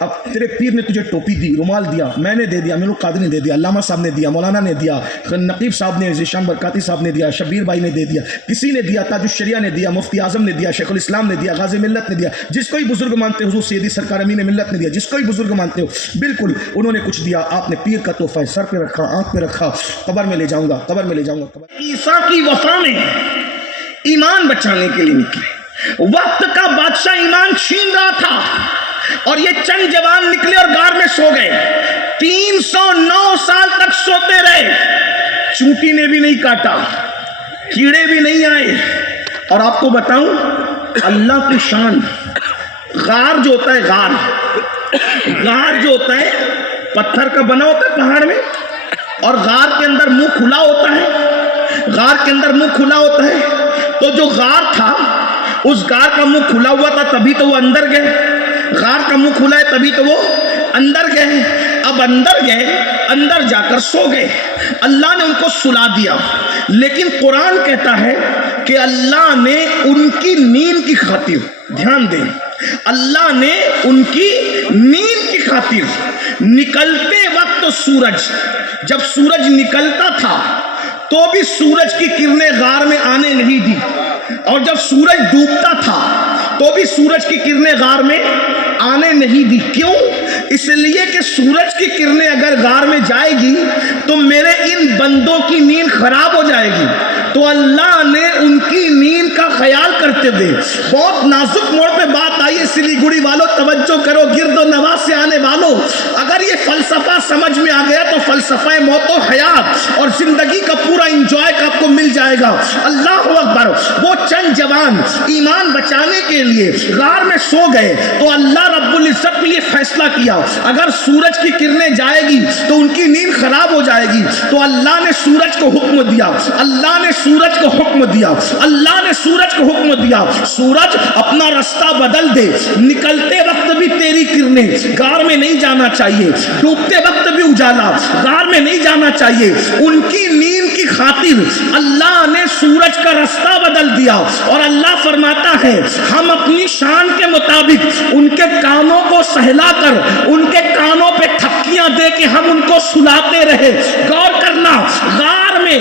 اب تیرے پیر نے تجھے ٹوپی دی، رومال دیا، میں نے دے دیا، میرو قادری نے دے دیا، علامہ صاحب نے دیا، مولانا نے دیا، نقیب صاحب نے، ذیشان برکاتی صاحب نے دیا، شبیر بھائی نے دے دیا، کسی نے دیا، تاج الشریعہ نے دیا، مفتی اعظم نے دیا، شیخ الاسلام نے دیا، غازی ملت نے دیا، جس کو ہی بزرگ مانتے ہو، حضور سیدی سرکار امین ملت نے دیا، جس کو ہی بزرگ مانتے ہو، بالکل انہوں نے کچھ دیا، آپ نے پیر کا تحفہ سر پہ رکھا، آنکھ پہ رکھا، قبر میں لے جاؤں گا، قبر میں لے جاؤں گا۔ عیسیٰ کی وفا میں ایمان بچانے کے لیے نکلے، وقت کا بادشاہ ایمان چھین رہا تھا اور یہ چند جوان نکلے اور غار میں سو گئے، 309 سال تک سوتے رہے، چونٹی نے بھی نہیں کاٹا، کیڑے بھی نہیں آئے۔ اور آپ کو بتاؤں اللہ کی شان، غار جو ہوتا ہے، غار جو ہوتا ہے پتھر کا بنا ہوتا ہے پہاڑ میں، اور غار کے اندر منہ کھلا ہوتا ہے، غار کے اندر منہ کھلا ہوتا ہے، تو جو غار تھا اس غار کا منہ کھلا ہوا تھا تبھی تو وہ اندر گئے، غار کا منہ کھلا ہے تبھی تو وہ اندر گئے۔ اب اندر گئے، اندر جا کر سو گئے، اللہ نے ان کو سلا دیا، لیکن قرآن کہتا ہے کہ اللہ نے ان کی نیند کی خاطر، دھیان دیں، اللہ نے ان کی نیند کی خاطر نکلتے وقت سورج، جب سورج نکلتا تھا تو بھی سورج کی کرنیں غار میں آنے نہیں دی، اور جب سورج ڈوبتا تھا تو بھی سورج کی کرنیں غار میں آنے نہیں دی۔ کیوں؟ اس لیے کہ سورج کی کرنیں اگر غار میں جائے گی تو میرے ان بندوں کی نیند خراب ہو جائے گی، تو اللہ نے ان کی نیند کا خیال کرتے دے۔ بہت نازک موڑ پہ بات آئی ہے، سلیگوڑی والوں توجہ کرو، گرد و نواح سے آنے والوں، اگر یہ فلسفہ سمجھ میں آ گیا تو فلسفہ موت و حیات اور زندگی کا پورا انجوائے کا آپ کو مل جائے گا۔ اللہ اکبر۔ وہ چند جوان ایمان بچانے کے لیے غار میں سو گئے تو اللہ رب العزت نے یہ فیصلہ کیا اگر سورج کی کرنیں جائے گی تو ان کی نیند خراب ہو جائے گی، تو اللہ نے سورج کو حکم دیا، اللہ نے سورج کو حکم دیا، اللہ نے سورج کو حکم دیا، سورج اپنا راستہ بدل دے، نکلتے وقت بھی تیری کرنیں غار میں نہیں جانا چاہیے، ڈوبتے وقت بھی اجالا غار میں نہیں جانا چاہیے۔ ان کی نیند کی خاطر اللہ نے سورج کا راستہ بدل دیا، اور اللہ فرماتا ہے ہم اپنی شان کے مطابق ان کے کانوں کو سہلا کر، ان کے کانوں پہ تھپکیاں دے کے ہم ان کو سلاتے رہے۔ غور کرنا، غار میں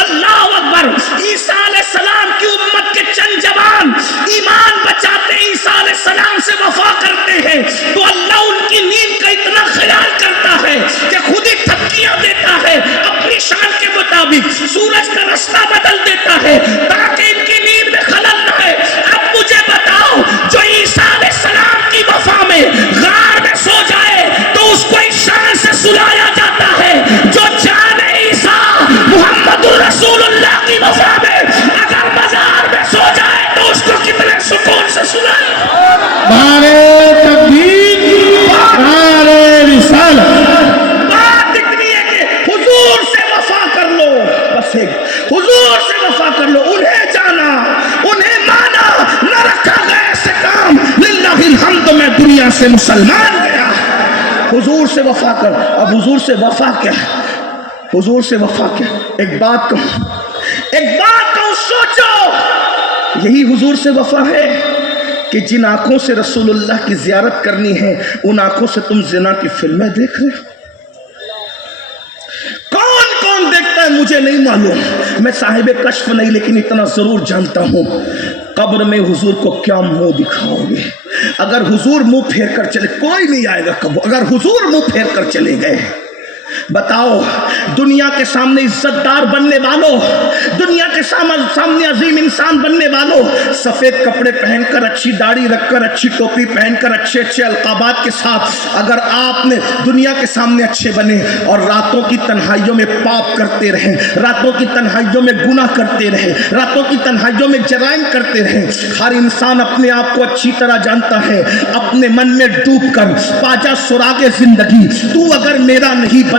اللہ اکبر، عیسیٰ علیہ السلام کی امت کے چند جوان ایمان بچاتے عیسیٰ علیہ السلام سے وفا کرتے ہیں، تو اللہ ان کی نیند کا اتنا خیال کرتا ہے کہ خود ہی تھپکیاں دیتا ہے، اپنی شان کے مطابق سورج کا راستہ بدل دیتا ہے تاکہ ان کی نیند میں خلل نہ ہے۔ اب مجھے بتاؤ، جو عیسیٰ علیہ السلام کی وفا میں غار میں سو جائے تو اس کو اس شان سے سلایا جاتا ہے، جو جان عیسیٰ محمد رسول اللہ کی وفا میں اگر بازار میں سو جائے تو اس کو کتنے سکون سے سلایا۔ نعرہ تکبیر، نعرہ رسالت۔ بات اتنی ہے کہ حضور سے وفا کر لو، بس ایک حضور سے وفا کر لو، انہیں جانا، انہیں مانا، نہ رکھا گیا سے کام، للہ الحمد میں دنیا سے مسلمان گیا۔ حضور سے وفا کر۔ اب حضور سے وفا کیا؟ حضور سے وفا کیا؟ ایک بات کہوں، سوچو، یہی حضور سے وفا ہے کہ جن آنکھوں سے رسول اللہ کی زیارت کرنی ہے ان آنکھوں سے تم زنا کی فلمیں دیکھ رہے ہو۔ کون دیکھتا ہے مجھے نہیں معلوم، میں صاحب کشف نہیں، لیکن اتنا ضرور جانتا ہوں قبر میں حضور کو کیا منہ دکھاؤ گے۔ اگر حضور منہ پھیر کر چلے، کوئی نہیں آئے گا قبر، اگر حضور منہ پھیر کر چلے گئے، بتاؤ دنیا کے سامنے عزت دار بننے والوں، دنیا کے سامنے عظیم انسان بننے والوں، سفید کپڑے پہن کر، اچھی داڑھی رکھ کر، اچھی ٹوپی پہن کر، اچھے اچھے القابات کے ساتھ اگر آپ نے دنیا کے سامنے اچھے بنے اور راتوں کی تنہائیوں میں پاپ کرتے رہیں، راتوں کی تنہائیوں میں گناہ کرتے رہیں، راتوں کی تنہائیوں میں جرائم کرتے رہیں، ہر انسان اپنے آپ کو اچھی طرح جانتا ہے، اپنے من میں ڈوب کر پاجا سراغ زندگی، تو اگر میرا نہیں بنتا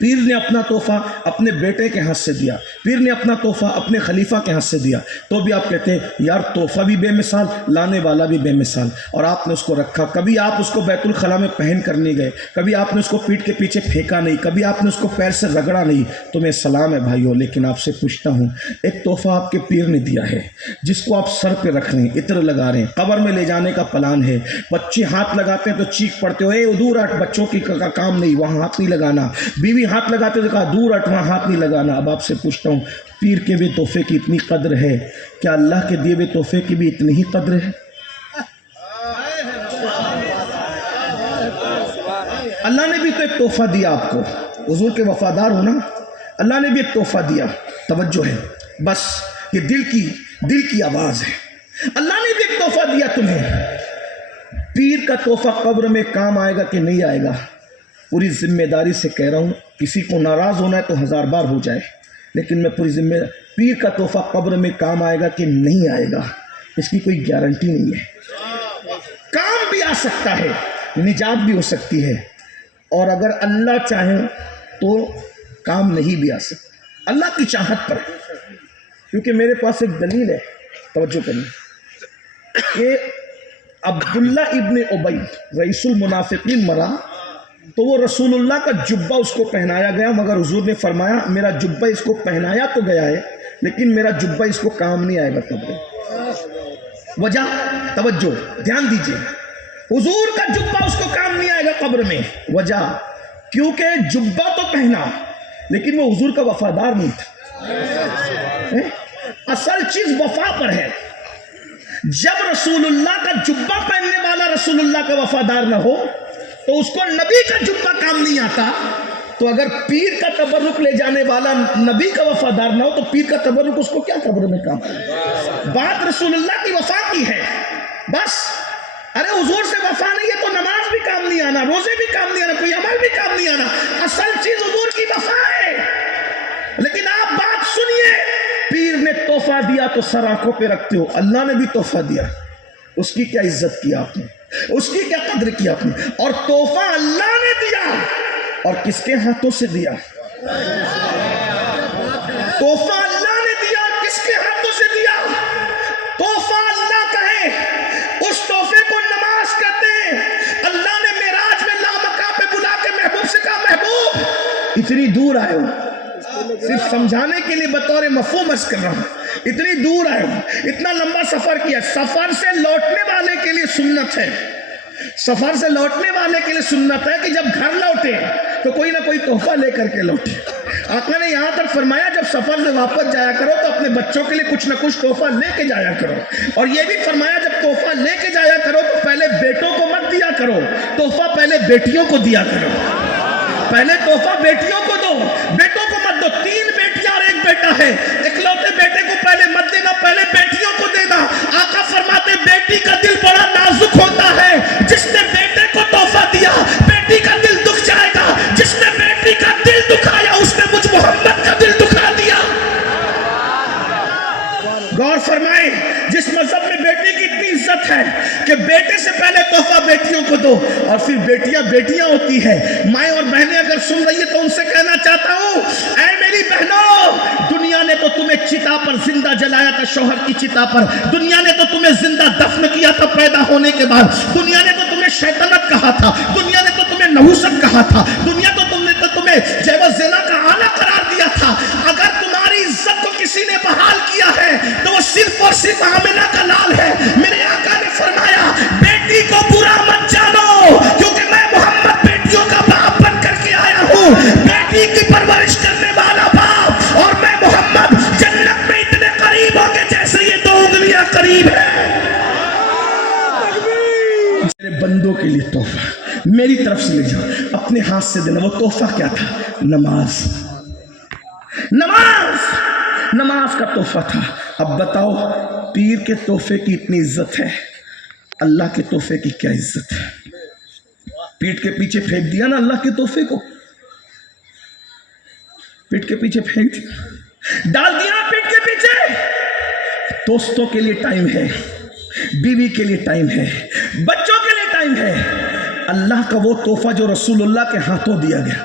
پیر نے اپنا تحفہ اپنے بیٹے کے ہاتھ سے دیا، پیر نے اپنا تحفہ اپنے خلیفہ کے ہاتھ سے دیا، تو بھی آپ کہتے ہیں یار تحفہ بھی بے مثال، لانے والا بھی بے مثال، اور آپ نے اس کو رکھا۔ کبھی آپ اس کو بیت الخلاء میں پہن کر نہیں گئے، کبھی آپ نے اس کو پیٹھ کے پیچھے پھینکا نہیں، کبھی آپ نے اس کو پیر سے رگڑا نہیں۔ تمہیں سلام ہے بھائیو، لیکن آپ سے پوچھتا ہوں، ایک تحفہ آپ کے پیر نے دیا ہے جس کو آپ سر پہ رکھ رہے ہیں، عطر لگا رہے ہیں، قبر میں لے جانے کا پلان ہے، بچے ہاتھ لگاتے ہیں تو چیخ پڑتے ہو اے دور ہٹ، بچوں کی کا کام نہیں، وہاں ہاتھ نہیں لگانا، بیوی ہاتھ لگاتے تو کہا دور ہٹ، وہاں ہاتھ نہیں لگانا۔ اب آپ سے پوچھتا ہوں، پیر کے بھی تحفے کی اتنی قدر ہے، کیا اللہ کے دیے ہوئے تحفے کی بھی اتنی ہی قدر ہے؟ اللہ نے بھی تو ایک تحفہ دیا آپ کو، حضور کے وفادار ہونا، اللہ نے بھی ایک تحفہ دیا، توجہ ہے، بس یہ دل کی آواز ہے۔ اللہ نے بھی ایک تحفہ دیا تمہیں۔ پیر کا تحفہ قبر میں کام آئے گا کہ نہیں آئے گا؟ پوری ذمہ داری سے کہہ رہا ہوں، کسی کو ناراض ہونا ہے تو 1000 بار ہو جائے، لیکن میں پوری ذمہ داری، پیر کا تحفہ قبر میں کام آئے گا کہ نہیں آئے گا اس کی کوئی گارنٹی نہیں ہے۔ کام بھی آ سکتا ہے، نجات بھی ہو سکتی ہے، اور اگر اللہ چاہے تو کام نہیں بھی آ سکتا، اللہ کی چاہت پر ہے۔ کیونکہ میرے پاس ایک دلیل ہے، توجہ کریں، کہ عبداللہ ابن ابی رئیس المنافقین مرا تو وہ رسول اللہ کا جبہ اس کو پہنایا گیا، مگر حضور نے فرمایا میرا جبہ اس کو پہنایا تو گیا ہے لیکن میرا جبہ اس کو کام نہیں آئے گا قبر میں۔ وجہ، توجہ دھیان دیجئے، حضور کا جبہ اس کو کام نہیں آئے گا قبر میں۔ وجہ، کیونکہ جبہ تو پہنا لیکن وہ حضور کا وفادار نہیں تھا۔ اصل چیز وفا پر ہے۔ جب رسول اللہ کا جبہ پہننے والا رسول اللہ کا وفادار نہ ہو تو اس کو نبی کا جبہ کام نہیں آتا، تو اگر پیر کا تبرک لے جانے والا نبی کا وفادار نہ ہو تو پیر کا تبرک اس کو کیا قبر میں کام آئے؟ بات رسول اللہ کی وفا کی ہے، بس۔ ارے حضور سے وفا نہیں ہے تو نماز بھی کام نہیں آنا، روزے بھی کام نہیں آنا، کوئی عمل بھی کام نہیں آنا، اصل چیز حضور کی وفا ہے۔ لیکن آپ بات سنیے، پیر نے تحفہ دیا تو سر آنکھوں پہ رکھتے ہو، اللہ نے بھی تحفہ دیا، اس کی کیا عزت کی آپ نے، اس کی کیا قدر کی آپ نے؟ اور تحفہ اللہ نے دیا، اور کس کے ہاتھوں سے دیا؟ تحفہ اللہ نے دیا، کس کے ہاتھوں سے دیا؟ تحفہ اللہ کا ہے، اس تحفے کو نماز کہتے ہیں۔ اللہ نے معراج میں لامکاں پہ بلا کے محبوب سے کہا محبوب اتنی دور آئے ہو، صرف سمجھانے کے لیے بطور مفہوم عرض کر رہا ہوں، اتنی دور آئے ہو، اتنا لمبا سفر کیا، سفر سے لوٹنے والے کے لیے سنت ہے، سفر سے لوٹنے والے کے لیے سنت ہے کہ جب گھر لوٹے تو کوئی نہ کوئی تحفہ لے کر کے لوٹے۔ آقا نے یہاں تک فرمایا جب سفر سے واپس جایا کرو تو اپنے بچوں کے لیے کچھ نہ کچھ تحفہ لے کے جایا کرو، اور یہ بھی فرمایا جب تحفہ لے کے جایا کرو تو پہلے بیٹوں کو مت دیا کرو، تحفہ پہلے بیٹیوں کو دیا کرو، پہلے تحفہ بیٹیوں کو دو، بیٹوں کو مت دو۔ 3 بیٹیاں اور 1 بیٹا ہے، اکلوتے بیٹے کو پہلے مت دینا، پہلے بیٹیوں کو دینا۔ آقا فرماتے بیٹی کا دل بڑا نازک ہوتا ہے، جس نے بیٹے کو تحفہ دیا بیٹی کا دل دکھ جائے گا، جس نے بیٹی کا دل دکھایا اس نے مجھ محمد کا دل دکھا دیا۔ غور فرمائیں، جس مذہب میں بیٹے کی اتنی عزت ہے کہ بیٹے سے پہلے تحفہ بیٹیوں کو دو، اور پھر بیٹیاں بیٹیاں ہوتی ہیں۔ مائیں اور بہنیں اگر سن رہی ہے تو ان سے کہنا چاہتا ہوں، اے میری بہنوں، دنیا نے تو تمہیں چتا پر زندہ جلایا تھا، شوہر کی چتا پر، دنیا نے تو تمہیں زندہ دفن کیا تھا پیدا ہونے کے بعد، دنیا نے تو تمہیں شیطنت کہا تھا، دنیا نے تو تمہیں نحوست کہا تھا، دنیا تو تمہیں جیو زنا کا آلہ قرار دیا تھا۔ اگر تمہاری عزت کو کسی نے بحال کیا ہے تو وہ صرف اور صرف آمنہ کا لال ہے۔ میرے آقا نے فرمایا بیٹی کو برا مت جانو، کیونکہ میں محمد بیٹیوں کا باپ بن کر کے آیا ہوں، بیٹی کی پرورش کرنے والا باپ، اور میں محمد جنت میں اتنے قریب ہوں گے جیسے یہ 2 انگلیاں قریب ہیں۔ میرے بندوں کے لیے تحفہ میری طرف سے لے جاؤ، اپنے ہاتھ سے دینا۔ وہ تحفہ کیا تھا؟ نماز، نماز، نماز کا تحفہ تھا۔ اب بتاؤ، پیر کے تحفے کی اتنی عزت ہے، اللہ کے تحفے کی کیا عزت ہے؟ پیٹ کے پیچھے پھینک دیا نا اللہ کے تحفے کو، پیٹ کے پیچھے پھینک دیا، ڈال دیا پیٹ کے پیچھے۔ دوستوں کے لیے ٹائم ہے، بیوی کے لیے ٹائم ہے، بچوں کے لیے ٹائم ہے۔ اللہ کا وہ تحفہ جو رسول اللہ کے ہاتھوں دیا گیا،